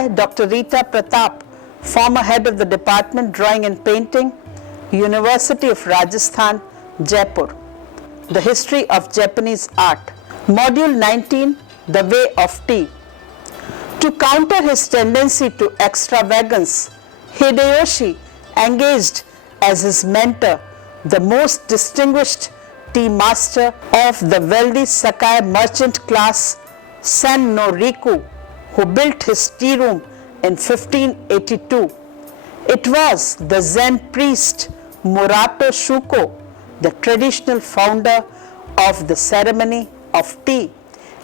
by Dr. Rita Pratap, former head of the Department Drawing and Painting, University of Rajasthan, Jaipur. The History of Japanese Art. Module 19, The Way of Tea. To counter his tendency to extravagance, Hideyoshi engaged as his mentor the most distinguished tea master of the wealthy Sakai merchant class, Sen no Riku, who built his tea room in 1582. It was the Zen priest Murato Shuko, the traditional founder of the ceremony of tea,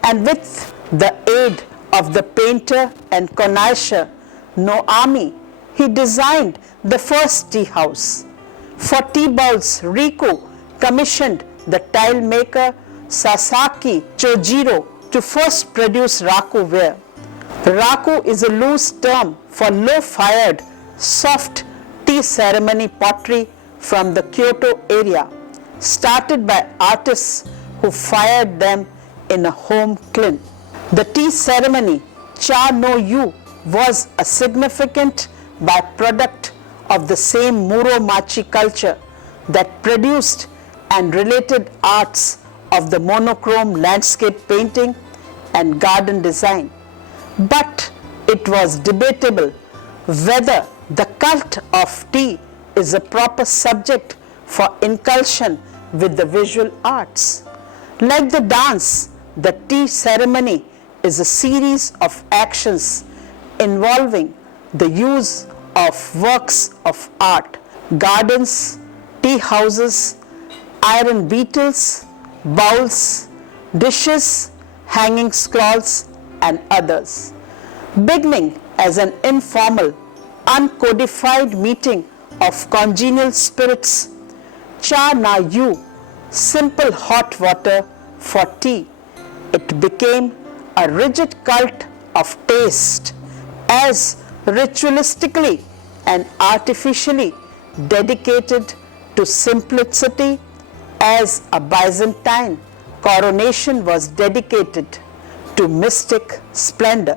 and with the aid of the painter and connoisseur Noami, he designed the first tea house. For tea bowls, Riku commissioned the tile maker Sasaki Chojiro to first produce raku ware. Raku is a loose term for low-fired, soft tea ceremony pottery from the Kyoto area, started by artists who fired them in a home kiln. The tea ceremony, Cha no Yu, was a significant byproduct of the same Muromachi culture that produced and related arts of the monochrome landscape painting and garden design. But it was debatable whether the cult of tea is a proper subject for inculcation with the visual arts. Like the dance, the tea ceremony is a series of actions involving the use of works of art, gardens, tea houses, iron beetles, bowls, dishes, hanging scrolls, and others. Beginning as an informal, uncodified meeting of congenial spirits, Cha na Yu, simple hot water for tea, it became a rigid cult of taste, as ritualistically and artificially dedicated to simplicity as a Byzantine coronation was dedicated to mystic splendor.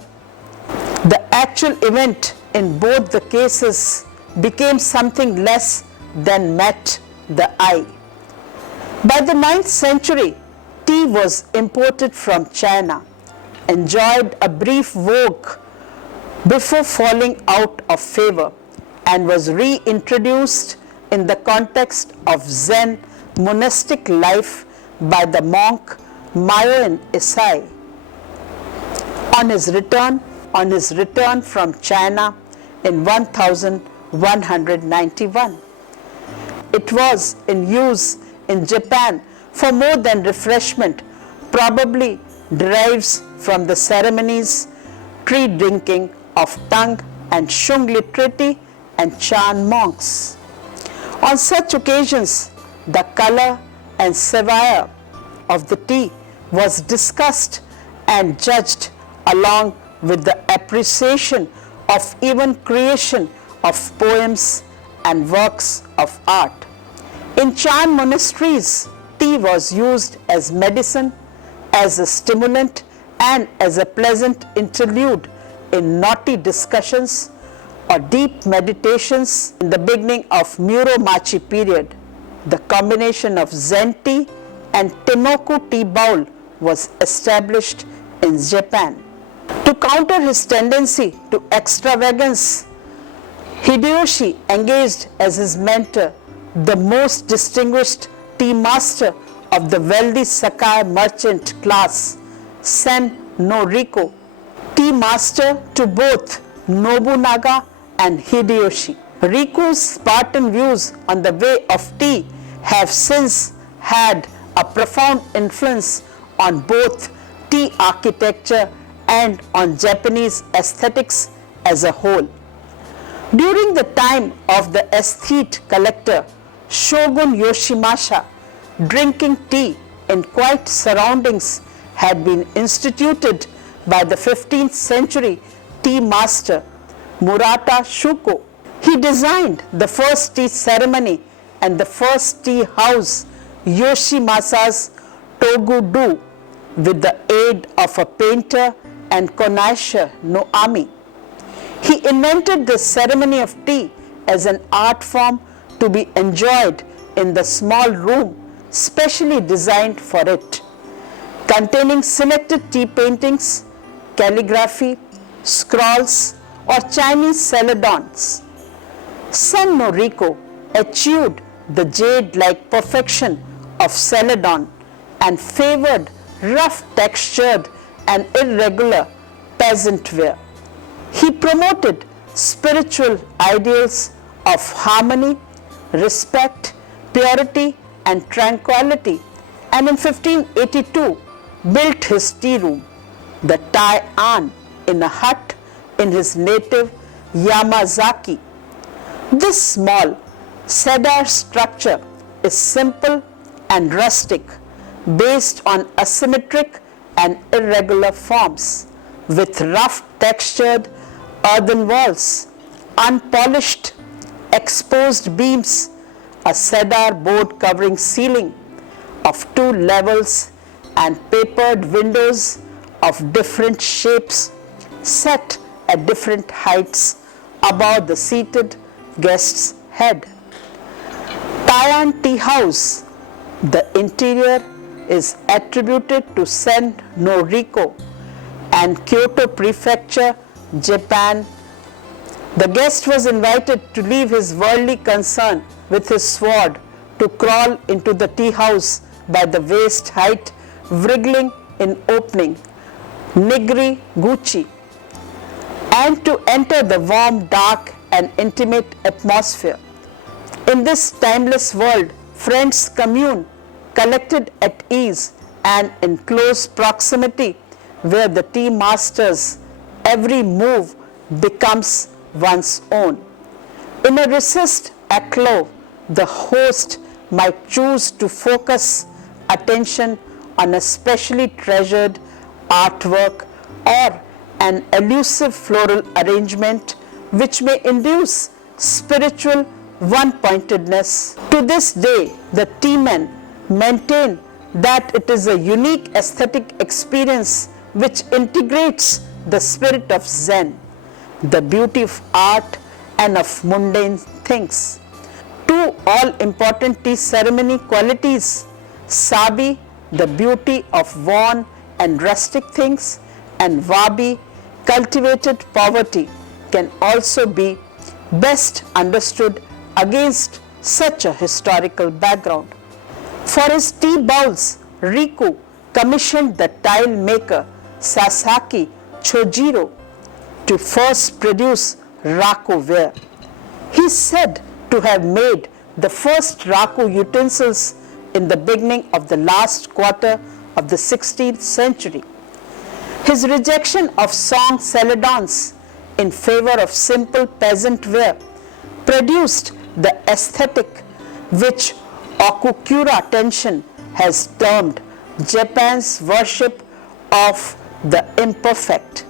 The actual event in both the cases became something less than met the eye. By the 9th century, tea was imported from China, enjoyed a brief vogue before falling out of favor, and was reintroduced in the context of Zen monastic life by the monk Mayoin Isai. On his return from China in 1191. It was in use in Japan for more than refreshment, probably derives from the ceremonies, tree drinking of Tang and Shung literati and Chan monks. On such occasions, the color and savor of the tea was discussed and judged along with the appreciation of even creation of poems and works of art. In Chan monasteries, tea was used as medicine, as a stimulant, and as a pleasant interlude in naughty discussions or deep meditations. In the beginning of Muromachi period, the combination of Zen tea and Tenoku tea bowl was established in Japan. To counter his tendency to extravagance, Hideyoshi engaged as his mentor the most distinguished tea master of the wealthy Sakai merchant class, Sen no Riku, tea master to both Nobunaga and Hideyoshi. Riku's Spartan views on the way of tea have since had a profound influence on both tea architecture and on Japanese aesthetics as a whole. During the time of the aesthete collector Shogun Yoshimasa, drinking tea in quiet surroundings had been instituted by the 15th century tea master Murata Shuko. He designed the first tea ceremony and the first tea house, Yoshimasa's Togu-do, with the aid of a painter and connoisseur Noami. He invented the ceremony of tea as an art form to be enjoyed in the small room specially designed for it, containing selected tea paintings, calligraphy, scrolls, or Chinese celadons. San Noriko achieved the jade-like perfection of celadon and favored rough textured and irregular peasant wear. He promoted spiritual ideals of harmony, respect, purity, and tranquility, and in 1582 built his tea room, the Tai An, in a hut in his native Yamazaki. This small cedar structure is simple and rustic, based on asymmetric and irregular forms, with rough textured earthen walls, unpolished exposed beams, a cedar board covering ceiling of 2 levels, and papered windows of different shapes set at different heights above the seated guest's head. Taiwan Tea House, the interior is attributed to Sen Noriko and Kyoto Prefecture, Japan. The guest was invited to leave his worldly concern with his sword, to crawl into the tea house by the waist height, wriggling in opening, nigiri guchi, and to enter the warm, dark, and intimate atmosphere. In this timeless world, friends commune, collected at ease and in close proximity, where the tea master's every move becomes one's own. In a recessed alcove, the host might choose to focus attention on a specially treasured artwork or an elusive floral arrangement which may induce spiritual one-pointedness. To this day, the tea men maintain that it is a unique aesthetic experience which integrates the spirit of Zen, the beauty of art and of mundane things. 2 all-important tea ceremony qualities, Sabi, the beauty of worn and rustic things, and Wabi, cultivated poverty, can also be best understood against such a historical background. For his tea bowls, Riku commissioned the tile maker Sasaki Chojiro to first produce raku ware. He is said to have made the first raku utensils in the beginning of the last quarter of the 16th century. His rejection of song celadons in favor of simple peasant wear produced the aesthetic which Okukura Tenshin has termed Japan's worship of the imperfect.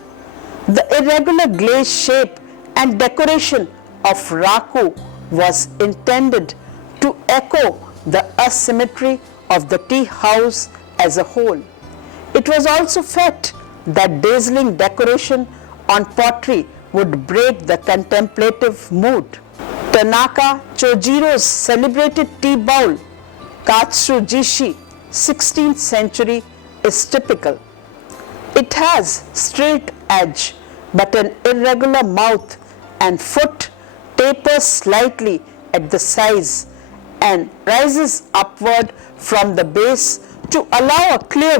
The irregular glazed shape and decoration of raku was intended to echo the asymmetry of the tea house as a whole. It was also felt that dazzling decoration on pottery would break the contemplative mood. Tanaka Chojiro's celebrated tea bowl, Katsujishi, 16th century, is typical. It has straight edge but an irregular mouth, and foot tapers slightly at the sides and rises upward from the base to allow a clear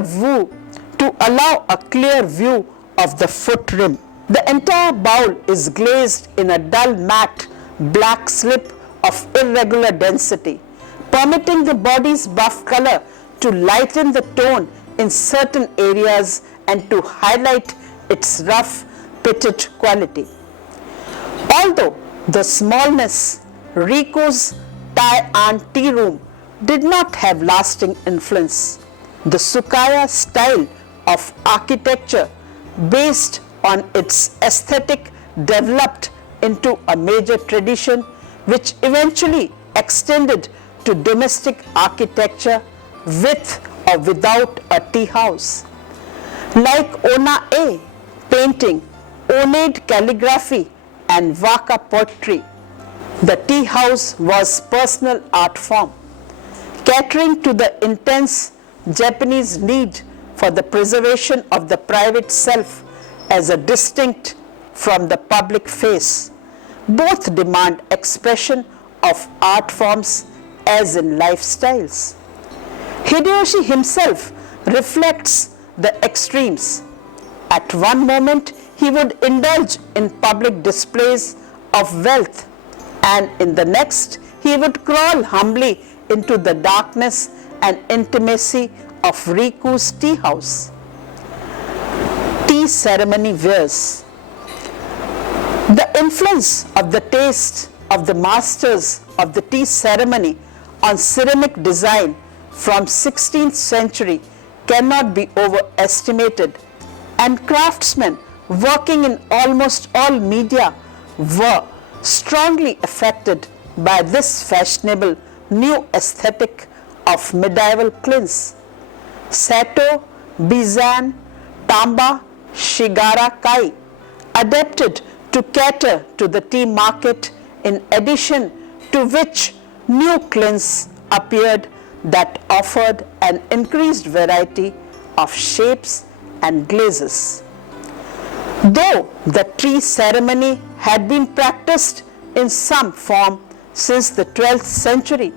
view of the foot rim. The entire bowl is glazed in a dull matte black slip of irregular density, permitting the body's buff color to lighten the tone in certain areas and to highlight its rough, pitted quality. Although the smallness, Riku's Tai-an tea room did not have lasting influence. The Sukaya style of architecture based on its aesthetic developed into a major tradition which eventually extended to domestic architecture with or without a tea house. Like Ona-e painting, Onade calligraphy and waka poetry, the tea house was personal art form, catering to the intense Japanese need for the preservation of the private self as a distinct from the public face. Both demand expression of art forms as in lifestyles. Hideyoshi himself reflects the extremes. At one moment, he would indulge in public displays of wealth, and in the next, he would crawl humbly into the darkness and intimacy of Riku's tea house. Tea ceremony wears. The influence of the taste of the masters of the tea ceremony on ceramic design from 16th century cannot be overestimated, and craftsmen working in almost all media were strongly affected by this fashionable new aesthetic of medieval clins. Sato, Bizan, Tamba, Shigara Kai adapted to cater to the tea market, in addition to which new clins appeared that offered an increased variety of shapes and glazes. Though the tea ceremony had been practiced in some form since the 12th century,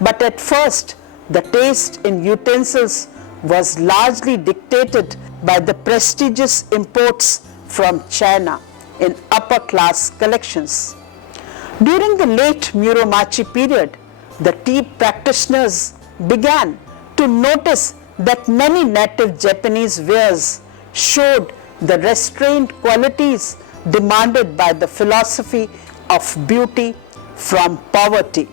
but at first the taste in utensils was largely dictated by the prestigious imports from China in upper class collections. During the late Muromachi period, the tea practitioners began to notice that many native Japanese wares showed the restrained qualities demanded by the philosophy of beauty from poverty,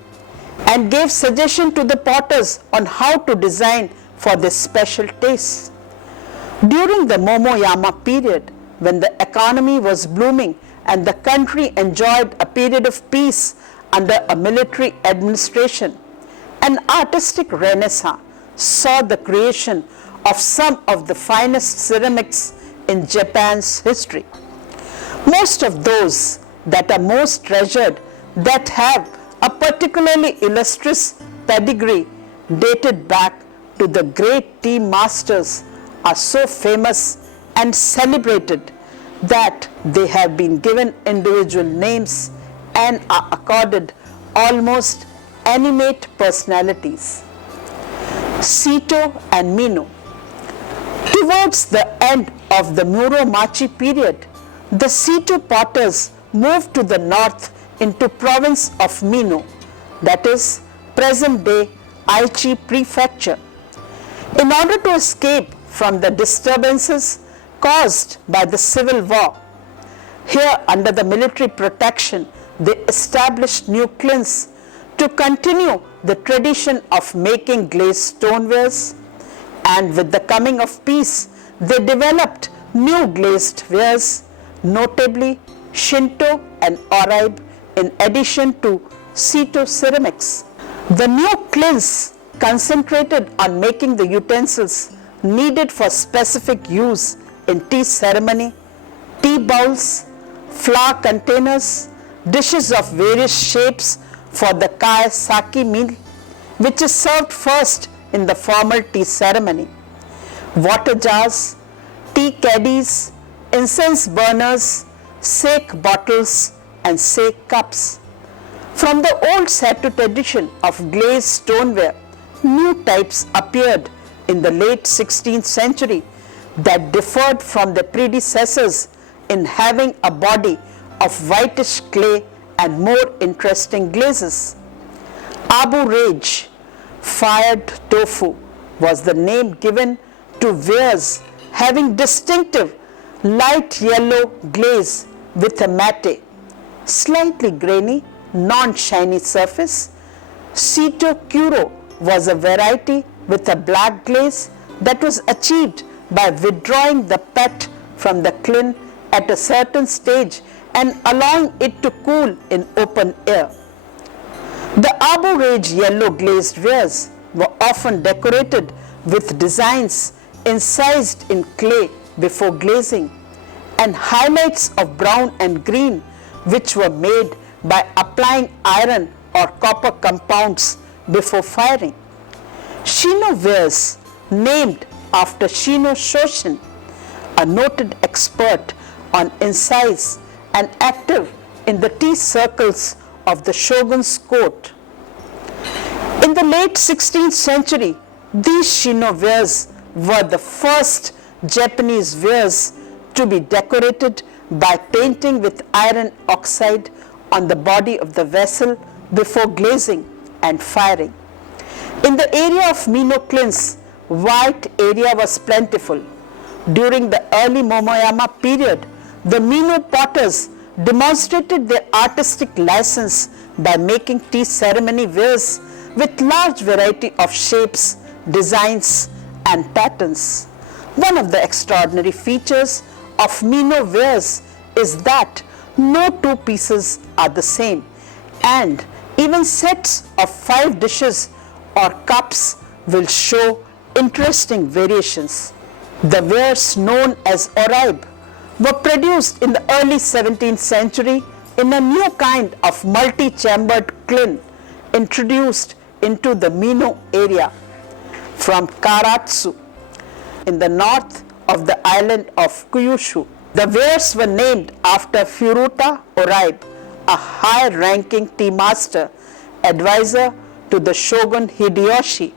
and gave suggestion to the potters on how to design for this special taste. During the Momoyama period, when the economy was blooming and the country enjoyed a period of peace under a military administration, an artistic renaissance saw the creation of some of the finest ceramics in Japan's history. Most of those that are most treasured, that have a particularly illustrious pedigree dated back to the great tea masters, are so famous and celebrated that they have been given individual names and are accorded almost animate personalities. Sito and Mino. Towards the end of the Muromachi period, the Sito potters moved to the north into province of Mino, that is present-day Aichi prefecture, in order to escape from the disturbances caused by the civil war. Here, under the military protection, they established new clins to continue the tradition of making glazed stonewares, and with the coming of peace, they developed new glazed wares, notably Shinto and Oribe, in addition to Sito ceramics. The new clins concentrated on making the utensils needed for specific use in tea ceremony, tea bowls, flower containers, dishes of various shapes for the kai sake meal, which is served first in the formal tea ceremony, water jars, tea caddies, incense burners, sake bottles, and sake cups. From the old Sato tradition of glazed stoneware, new types appeared in the late 16th century that differed from their predecessors in having a body of whitish clay and more interesting glazes. Abu Rage, fired tofu, was the name given to wares having distinctive light yellow glaze with a matte, slightly grainy, non-shiny surface. Sito Kuro was a variety with a black glaze that was achieved by withdrawing the pet from the clin at a certain stage and allowing it to cool in open air. The Abu Rage yellow glazed wares were often decorated with designs incised in clay before glazing, and highlights of brown and green which were made by applying iron or copper compounds before firing. Shino wares, named after Shino Shoshin, a noted expert on incise and active in the tea circles of the shogun's court. In the late 16th century, these Shino wares were the first Japanese wares to be decorated by painting with iron oxide on the body of the vessel before glazing and firing. In the area of Mino Cliffs, white area was plentiful. During the early Momoyama period, the Mino potters demonstrated their artistic license by making tea ceremony wares with large variety of shapes, designs, and patterns. One of the extraordinary features of Mino wares is that no two pieces are the same, and even sets of 5 dishes or cups will show interesting variations. The wares known as oraibe were produced in the early 17th century in a new kind of multi-chambered kiln introduced into the Mino area from Karatsu in the north of the island of Kyushu. The wares were named after Furuta Oraibe, a high-ranking tea master, advisor to the shogun Hideyoshi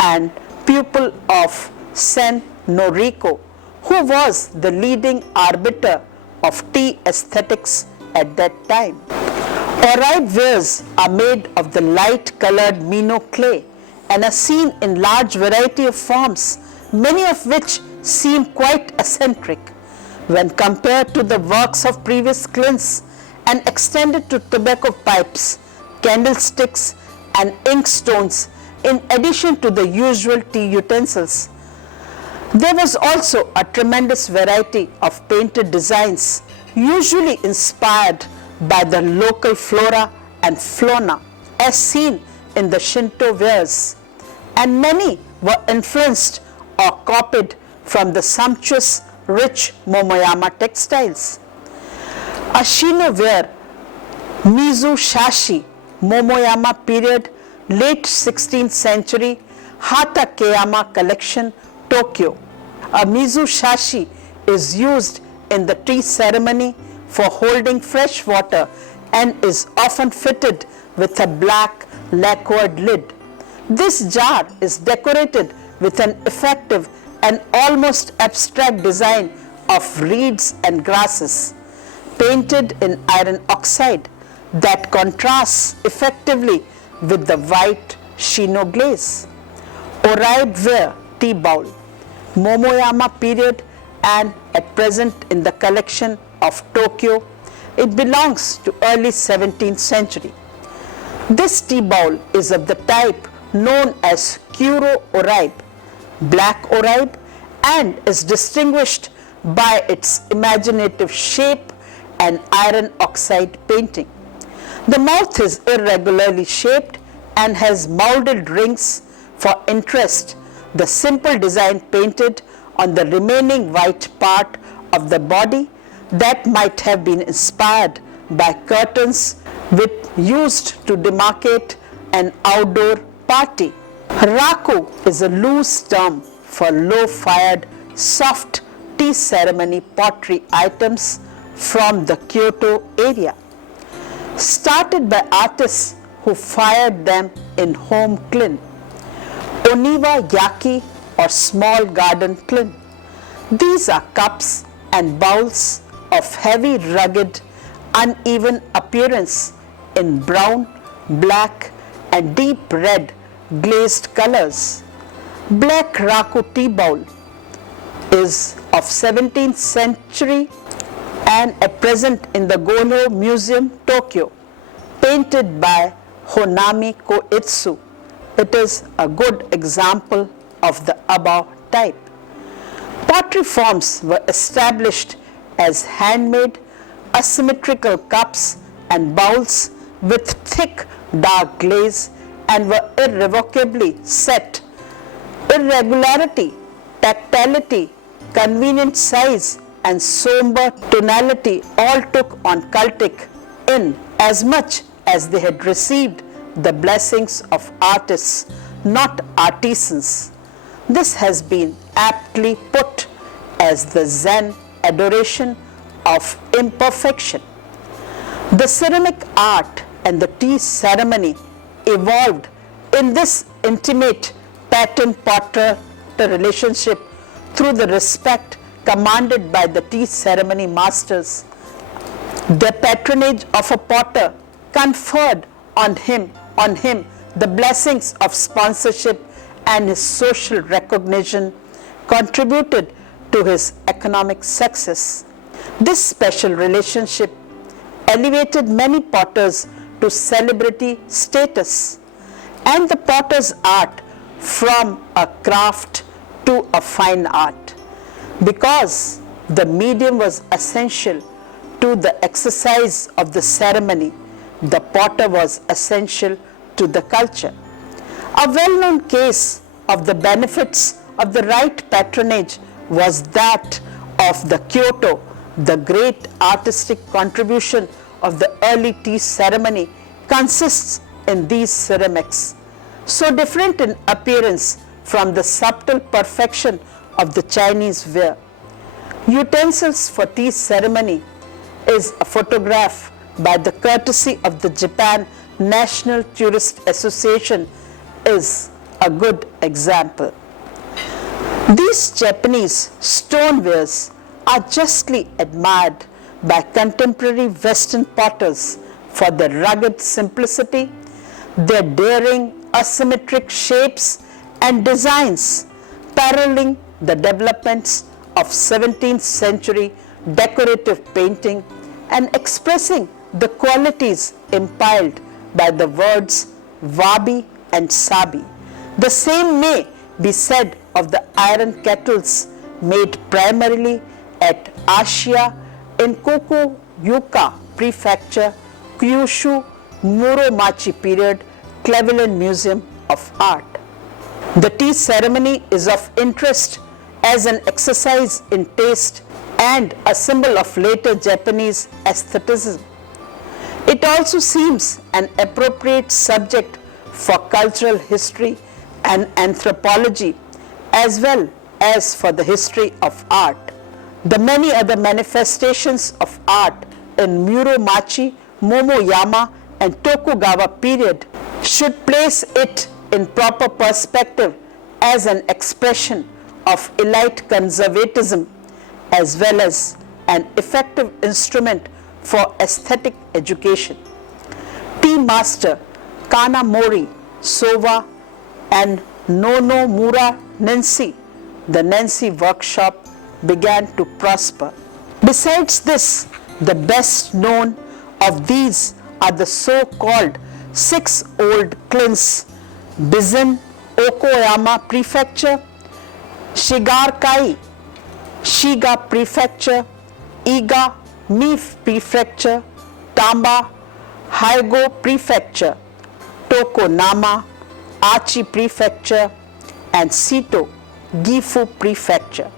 and pupil of Sen Noriko, who was the leading arbiter of tea aesthetics at that time. Oraibe wares are made of the light-colored Mino clay and are seen in large variety of forms, many of which seem quite eccentric when compared to the works of previous kilns and extended to tobacco pipes, candlesticks, and inkstones in addition to the usual tea utensils. There was also a tremendous variety of painted designs, usually inspired by the local flora and fauna as seen in the Shinto wares, and many were influenced or copied from the sumptuous, rich Momoyama textiles. A Shino ware, Mizu Shashi, Momoyama period, late 16th century, Hata Keyama collection, Tokyo. A Mizu Shashi is used in the tea ceremony for holding fresh water and is often fitted with a black lacquered lid. This jar is decorated with an effective and almost abstract design of reeds and grasses, painted in iron oxide that contrasts effectively with the white Shino glaze. Oraibe ware tea bowl, Momoyama period and at present in the collection of Tokyo. It belongs to early 17th century. This tea bowl is of the type known as Kuro Oraibe, black Oraibe, and is distinguished by its imaginative shape and iron oxide painting. The mouth is irregularly shaped and has molded rings for interest. The simple design painted on the remaining white part of the body that might have been inspired by curtains used to demarcate an outdoor party. Raku is a loose term for low-fired, soft tea ceremony pottery items from the Kyoto area, started by artists who fired them in home kiln. Oniwa yaki or small garden kiln. These are cups and bowls of heavy, rugged, uneven appearance in brown, black, and deep red glazed colors. Black Raku tea bowl is of 17th century and at present in the Gono Museum, Tokyo, painted by Honami Koitsu. It is a good example of the above type. Pottery forms were established as handmade, asymmetrical cups and bowls with thick, dark glaze and were irrevocably set. Irregularity, tactility, convenient size and somber tonality all took on cultic in as much as they had received the blessings of artists, not artisans. This has been aptly put as the Zen adoration of imperfection. The ceramic art and the tea ceremony evolved in this intimate pattern-potter relationship through the respect commanded by the tea ceremony masters. The patronage of a potter conferred on him the blessings of sponsorship, and his social recognition contributed to his economic success. This special relationship elevated many potters to celebrity status, and the potter's art from a craft to a fine art. Because the medium was essential to the exercise of the ceremony, the potter was essential to the culture. A well-known case of the benefits of the right patronage was that of the Kyoto. The great artistic contribution of the early tea ceremony consists in these ceramics, so different in appearance from the subtle perfection of the Chinese ware. Utensils for tea ceremony is a photograph by the courtesy of the Japan National Tourist Association is a good example. These Japanese stonewares are justly admired by contemporary Western potters for their rugged simplicity, their daring asymmetric shapes and designs paralleling the developments of 17th century decorative painting and expressing the qualities impiled by the words wabi and sabi. The same may be said of the iron kettles made primarily at Ashia in Kokuyuka Prefecture, Kyushu, Muromachi period, Cleveland Museum of Art. The tea ceremony is of interest as an exercise in taste and a symbol of later Japanese aestheticism. It also seems an appropriate subject for cultural history and anthropology, as well as for the history of art. The many other manifestations of art in Muromachi, Momoyama, and Tokugawa period should place it in proper perspective as an expression of elite conservatism as well as an effective instrument for aesthetic education. Tea master Kanamori Sowa and Nonomura Nensi, the Nensi workshop, began to prosper. Besides this, the best known of these are the so-called 6 old clins: Bizen, Okoyama Prefecture; Shigarkai, Shiga Prefecture; Iga, Mie Prefecture; Tamba, Haigo Prefecture; Tokonama, Achi Prefecture; and Sito, Gifu Prefecture.